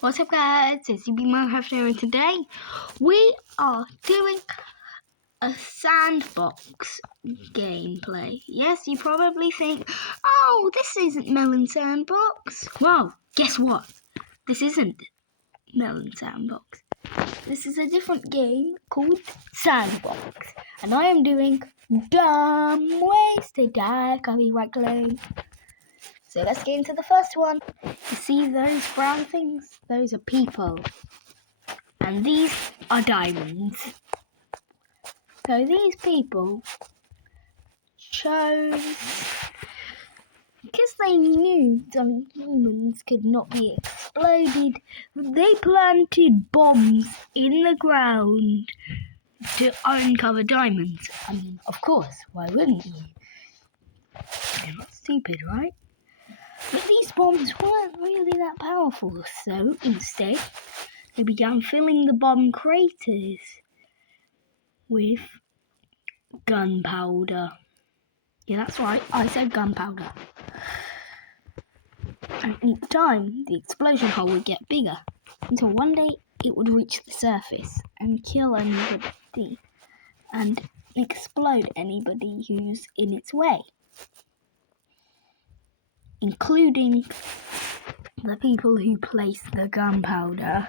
What's up guys, ZCBMinecraft here, and today we are doing a sandbox gameplay. Yes, you probably think, oh, this isn't Melon Sandbox. Well, guess what? This isn't Melon Sandbox. This is a different game called Sandbox. And I am doing Dumb Ways to Die copyright claim. So let's get into the first one. You see those brown things? Those are people. And these are diamonds. So these people chose, because they knew diamonds could not be exploded, they planted bombs in the ground to uncover diamonds. I mean, of course, why wouldn't you? They're not stupid, right? But these bombs weren't really that powerful, so instead they began filling the bomb craters with gunpowder. Yeah, that's right, I said gunpowder. And each time the explosion hole would get bigger, until one day it would reach the surface and kill anybody and explode anybody who's in its way, including the people who placed the gunpowder.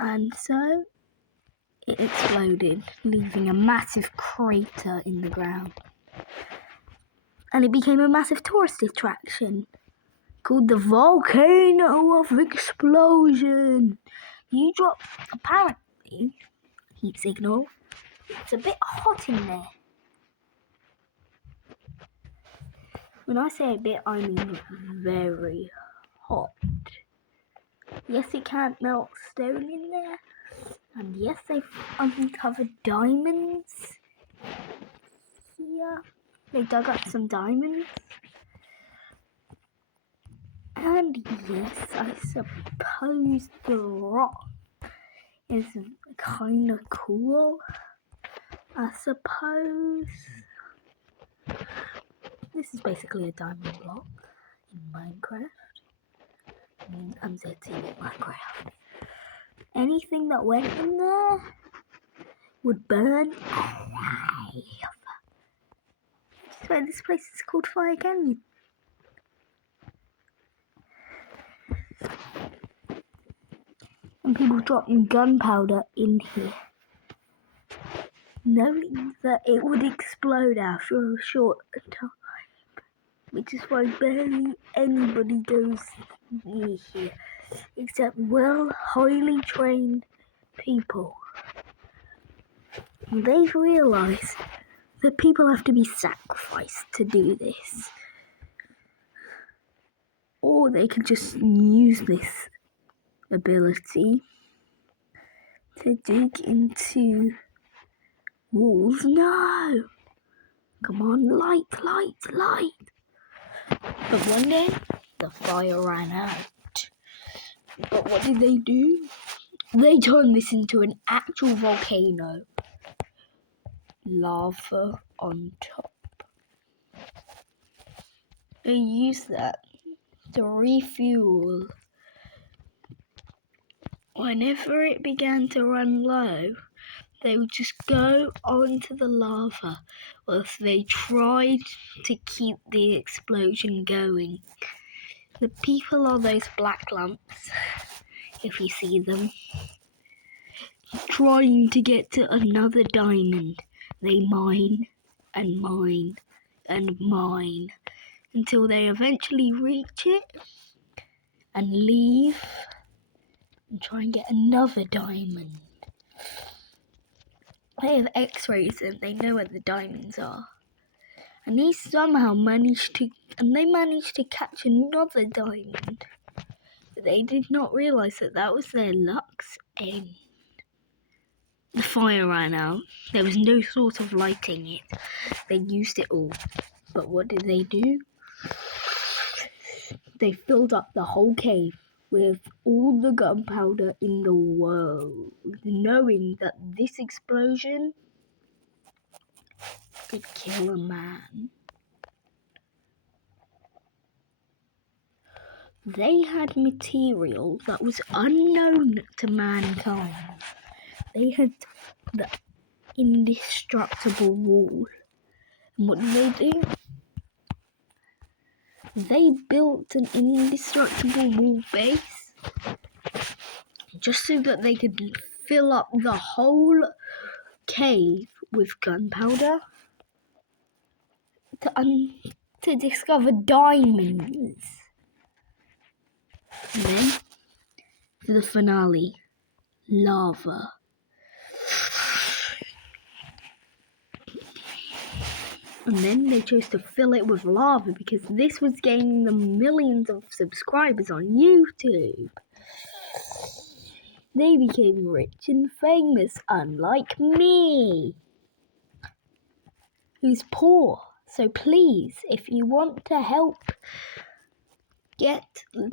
And so it exploded, leaving a massive crater in the ground. And it became a massive tourist attraction called the Volcano of Explosion. You drop, apparently, heat signal. It's a bit hot in there. When I say a bit, I mean very hot. Yes, it can't melt stone in there. And yes, they've uncovered diamonds here. They dug up some diamonds. And yes, I suppose the rock is kind of cool. I suppose this is basically a diamond block in Minecraft. I'm ZCBMinecraft. Anything that went in there would burn alive. That's why this place is called Fire Canyon. And people dropping gunpowder in here, knowing that it would explode after a short time, which is why barely anybody goes near here, except highly trained people. They've realised that people have to be sacrificed to do this, or they can just use this ability to dig into walls. No! Come on, light. But one day, the fire ran out. But what did they do? They turned this into an actual volcano. Lava on top. They used that to refuel. Whenever it began to run low, they would just go onto the lava whilst they tried to keep the explosion going. The people are those black lumps, if you see them, trying to get to another diamond. They mine and mine and mine until they eventually reach it and leave and try and get another diamond. They have x-rays and they know where the diamonds are. And they somehow managed to catch another diamond. But they did not realise that that was their luck's end. The fire ran out. There was no sort of lighting it. They used it all. But what did they do? They filled up the whole cave with all the gunpowder in the world, knowing that this explosion could kill a man. They had material that was unknown to mankind. They had the indestructible wall. And what did they do? They built an indestructible wall base just so that they could fill up the whole cave with gunpowder to discover diamonds. And then, for the finale, lava. And then they chose to fill it with lava because this was gaining them millions of subscribers on YouTube. They became rich and famous, unlike me, who's poor. So please, if you want to help,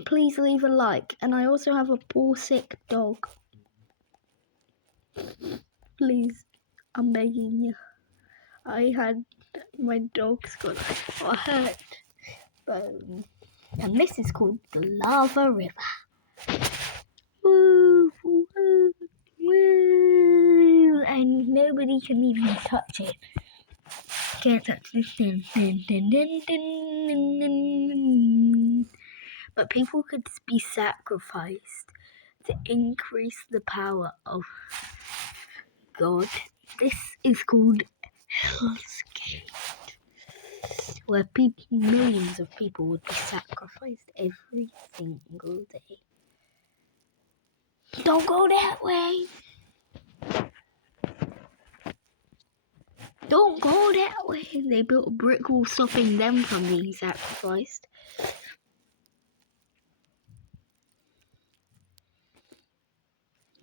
please leave a like. And I also have a poor sick dog. Please, I'm begging you. My dog's got hurt bone. And this is called the Lava River. Woo, woo, woo. And nobody can even touch it. Can't touch this. But people could be sacrificed to increase the power of God. This is called Hell's Gate, where millions of people would be sacrificed every single day. Don't go that way. Don't go that way. They built a brick wall stopping them from being sacrificed.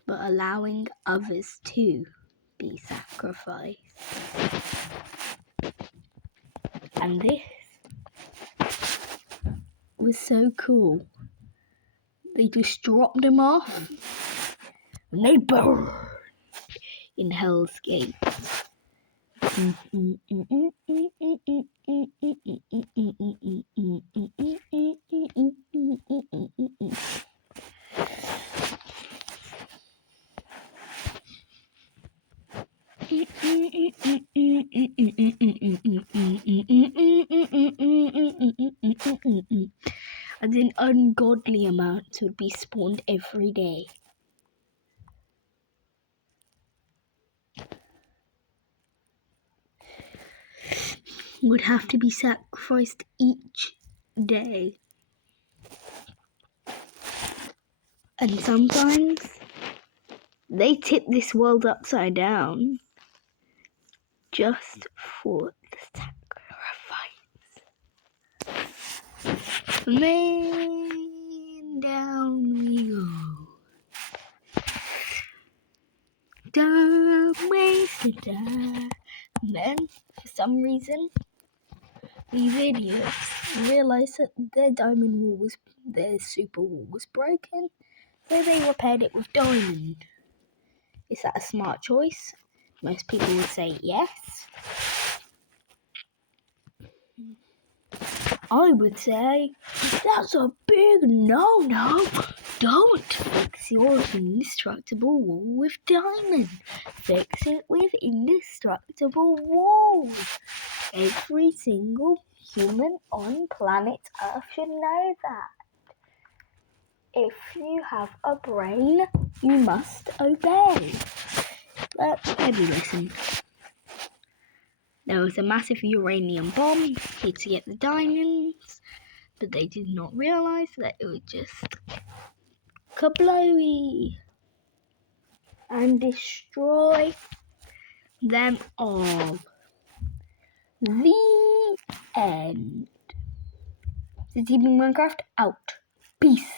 But allowing others to be sacrificed. And this was so cool. They just dropped them off and they burned in Hell's Gate. And then ungodly amounts would be spawned every day. Would have to be sacrificed each day. And sometimes they tip this world upside down just for the sacrifice. And then down we go. Don't waste the time. And then, for some reason, these idiots realised that their super wall was broken, so they repaired it with diamond. Is that a smart choice? Most people would say yes. I would say that's a big no-no. Don't fix your indestructible wall with diamond. Fix it with indestructible walls. Every single human on planet Earth should know that. If you have a brain, you must obey. But maybe listen. There was a massive uranium bomb here to get the diamonds, but they did not realise that it would just kablowy and destroy them all. The end. ZCBMinecraft out. Peace.